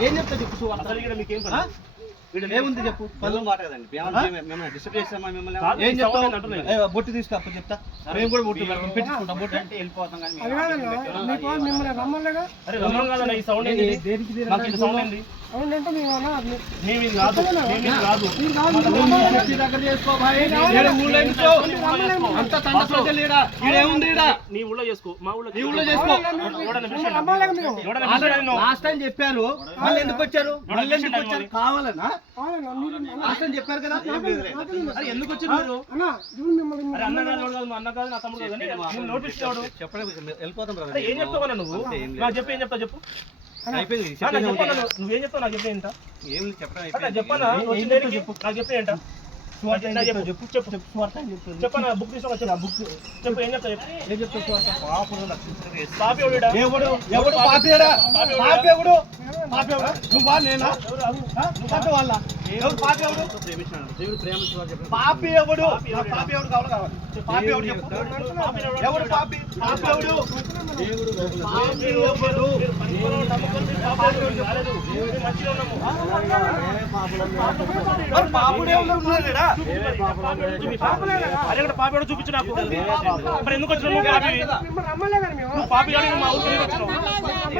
ఏం చెప్తా చెప్పు మీకేం ఏముంది చెప్పు పనులు మాట కదండి డిస్టర్బ్ చేస్తామా మిమ్మల్ని ఏం చెప్తావు బొట్టు తీసుకు చెప్తా మేము కూడా బొట్టు పెట్టించుకుంటాం బొట్టు అంటే వెళ్ళిపోతాం కానీ నీ ఊళ్ళో చేసుకో మా ఊళ్ళో లాస్ట్ టైం చెప్పారు మళ్ళీ ఎందుకు వచ్చారు మళ్ళీ ఎందుకు వచ్చారు కావాలనా లాస్ట్ టైం చెప్పారు కదా ఎందుకు వచ్చారు అన్న కాదు నా తమ్ముడు కాదు నోటీస్ ఇచ్చాడు వెళ్ళిపోతాం ఏం చెప్తావు నువ్వు నాకు చెప్పి ఏం చెప్తావు చెప్పు నువ్వేం చెప్తావు నాకు చెప్పే ఏంట చెప్పనా చెప్పు నాకు చెప్పే ఏంట చెప్పు చెప్పనా బుక్ తీసుకున్నా బుక్ చెప్పు ఏం చెప్తా ఏం చెప్తావు నువ్వా నేనా వాళ్ళ పాపి ఎవడు పాపి ఎవడు కావాలి పాపి ఎవడు చెప్పు ఎవడు పాపి పాపి ఎవడు పాపేడు చూపించు నాకు మరి ఎందుకు వచ్చినావు పాపి మా ఊరికి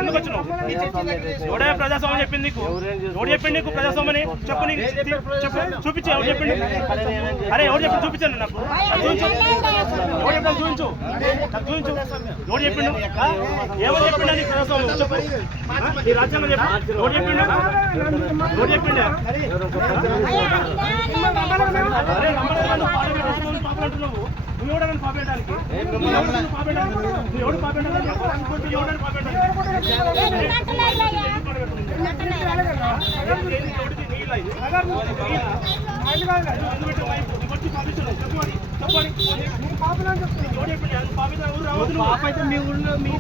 ఎందుకు వచ్చినావు ఎవడే ప్రజాస్వామ్యం చెప్పింది నీకు ఎవడు చెప్పింది నీకు ప్రజాస్వామ్యం చెప్పు చెప్పు చూపించు ఎవరు చెప్పింది అరే ఎవరు చెప్పి చూపించాను నాకు చూపించు ఎవరు చెప్పాను చూపించు నాకు చూపించు ఎవరు చెప్పిండు ఏమని చెప్పిండు నీకు ప్రజాస్వామ్యం చెప్పు ఈ రాజ్యాంగం చెప్పు ఎవరు చెప్పిండు ఎవరు చెప్పిండు అరే పాప అంటున్నావు నువ్వు ఎవడని పాపేయడానికి ఎవడు పాపేయడానికి ఎవడని పాపైతే మీ ఊళ్ళో మీ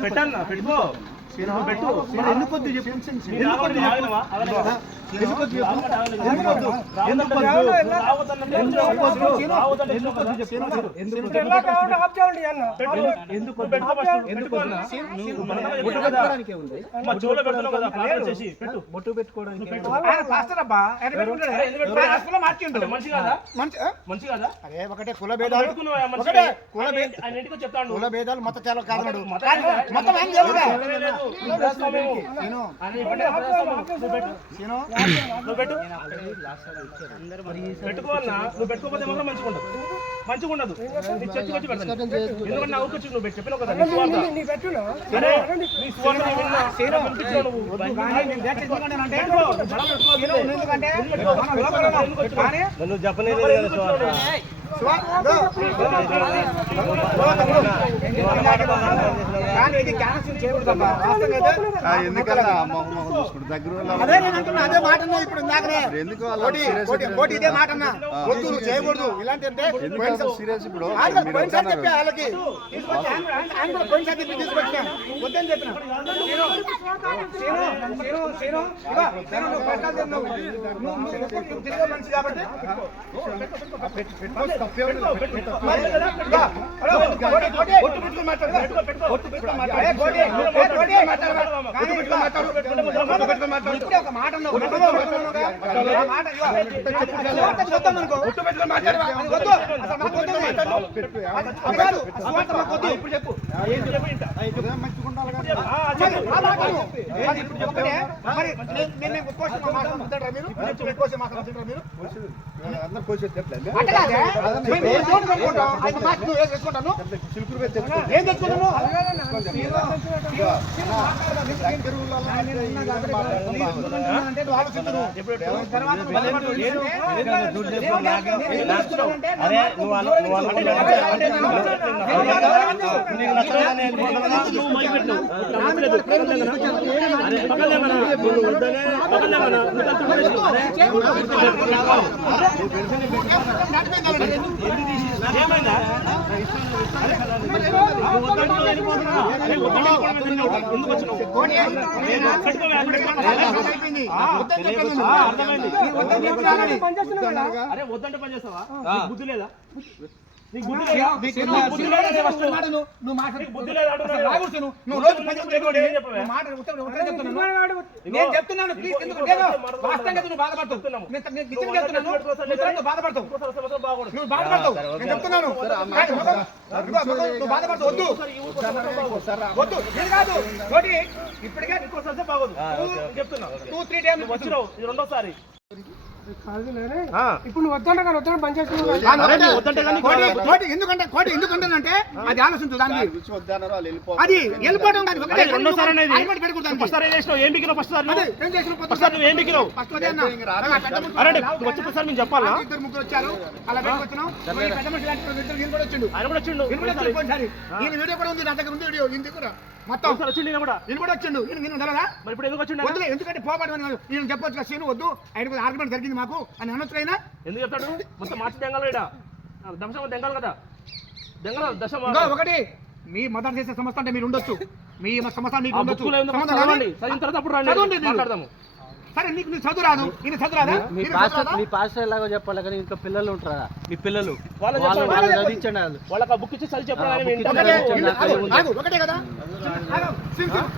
పెట్టాను పెట్టుకో పెట్టు ఎందుకు చెప్పు బొట్టు పెట్టుకోవడానికి మంచి కదా ఒకటే కుల భేదాలు కుల భేదాలు మత చాలా కాదన్నాడు మొత్తం ఏం పెట్టుకోవాలన్నా నువ్వు పెట్టుకోకపోతే మాత్రం మంచిగా ఉండదు చర్చకి వచ్చి పెడతాను ఎందుకంటే నా ఊరికి వచ్చి నువ్వు చెప్పినావు కదా నువ్వు చెప్పలేదు ఎందుకలా అదే నేను అంటున్నా అదే మాట అన్నా ఇప్పుడు ఇందాకనే ఇదే మాట అన్నా వద్దు నువ్వు చేయకూడదు ఇలాంటి అంటే సీరియస్ ఇప్పుడు చెప్పి వాళ్ళకి పోయినసారి తీసుకొచ్చినా వద్దని చెప్పిన తిరిగే మనిషి కాబట్టి ఏం తెచ్చుకున్నాను అరే వద్దంటే పని చేస్తావా బుద్ధి లేదా నీకు బుద్ధి లేదా? నీకు బుద్ధి లేదా ఫస్ట్? నువ్వు మాట నీకు బుద్ధి లేదా అంటున్నాను. నువ్వు రోజు పది మందికి నువ్వు ఏం చెప్పవే? మాట ఒకటే చెప్తున్నాను. నేను చెప్తున్నాను ప్లీజ్ ఎందుకు లేదు వాస్తవంగా నువ్వు బాధపడతావు నేను నిజంగా చెప్తున్నాను నువ్వు బాధపడతావు ఇంకోసారి వస్తే మాత్రం బాగోడు. నువ్వు బాధపడతావు నేను చెప్తున్నాను నువ్వు బాధపడతావు వద్దు వద్దు ఇది కాదు కోటి ఇప్పటికే ఇంకోసారి వస్తే బాగోదు. నేను చెప్తున్నా. 2-3 టైం నువ్వు వచ్చినావు, ఇది రెండోసారి. ఇప్పుడు నువ్వు వద్దంటే కానీ వద్దని పని చేస్తున్నావు వద్దంటే కానీ కోటి ఎందుకంటే అది ఆలోచించు దానికి అది వెళ్ళిపోవడం కాదు ఒకటే రెండోసారి అనేది ఆర్గ్యుమెంట్ పెట్టుకుంటాను ఫస్ట్ సారి ఏం చేసినావు? ఏం బిగినావు ఫస్ట్ సారి నువ్వు? ఏం చేసిన ఫస్ట్ సారి నువ్వు ఏం బిగినావు? ఫస్ట్ అదే అన్నా అరే నువ్వు వచ్చి ప్రతిసారి మేము చెప్పాలా? ఇద్దరు ముగ్గురు వచ్చారు అలా పెట్టుకొచ్చినాం పెద్ద మనిషి లాంటి ఇద్దరు ఈయన కూడా వచ్చిండు ఆయన కూడా వచ్చిండు. ఈయన కూడా వచ్చిండు పోయినసారి ఈయన వీడియో కూడా ఉంది నా దగ్గర ఉంది వీడియో ఈయన దగ్గర మొత్తం ఒకసారి వచ్చిండు ఈయన కూడా. ఈయన కూడా వచ్చిండు ఈయన తెలదా మరి ఇప్పుడు ఎందుకు వచ్చిండు ఆయన? వద్దులే ఎందుకంటే పోపాడు ఈయన చెప్పొచ్చు కదా సీను వద్దు ఆయన కూడా ఆర్గ్యుమెంట్ జరిగింది మాకు అని అనొచ్చు అయినా ఎందుకు చెప్తాడు? మొత్తం మార్చి దెంగాలి ఇక్కడ దశమ దెంగాలి కదా దెంగల దశమ ఇంకో ఒకటి మీ మదర్ చేసే సంస్థ అంటే మీరు ఉండొచ్చు మీ సంస్థ మీకు ఉండొచ్చు బుక్కులో ఏముందో సంబంధం చదవండి. లేదు. చదివిన తర్వాత అప్పుడు చదవండి రండి మీరు. మాట్లాడదాము. సరే నీకు నీ చదువు రాదు ఈయన చదువు రాదా మీ ఈయన పాస్టర్ చదువు మీ రాదా? పాస్టర్ ఎలాగో చెప్పాలి కానీ ఇంట్లో పిల్లలు ఉంటారా మీ పిల్లలు వాళ్ళని వాళ్ళు చెప్పండి. వాళ్ళు చదివించండి వాళ్ళు వాళ్ళకి ఆ బుక్ ఇచ్చి చదివి చెప్పాలి. ఆ, బుక్ ఒకటే ఇచ్చి ఈయన- ఆగు, ఒకటే కదా ఆగు, సీను, ఆగు,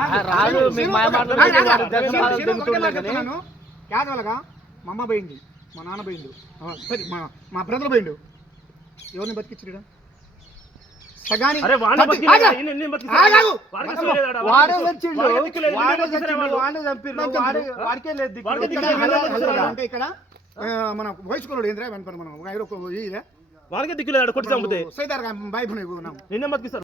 ఆగు. రాదు సీను, మీకు మా ఒకటే- మాటలు ఆగు, ఆగు, వాడు దశ సీను, బాధలు సీను, ఒకటే తిరుగుతుండే మాట కానీ చెప్తున్నాను. యాదవలుగా మా అమ్మ పోయింది మా నాన్న పోయిండు సరే మా బ్రదర్ పోయిండు ఎవరిని బతికించాడు సగాని అరే వాడిని ఆగు, బతికిలేదా? ఆగు. ఈయన ఎన్ని బతికిస్తాడు? ఆగు, ఆగు. వాడికి అసలు లేదాడా? వాడే వాడికి తెచ్చిండు వాడికి దిక్కులేదు. వాడే ఎందుకు బతికిస్తారే తెచ్చిండు వాళ్ళు? వాడే చంపిర్రు వాడికే లేదు దిక్కు. వాడికి ఇక్కడ దిక్కులేదు. ఎందుకు హలో బతికిస్తారా? అంటే ఇక్కడ మన వయసుకున్నాడు ఏంద్రా మనం సైదార్ వాడికి దిక్కులేదు కొట్టి చంపితే బాయ్ పని నిన్నే బతికిస్తారు.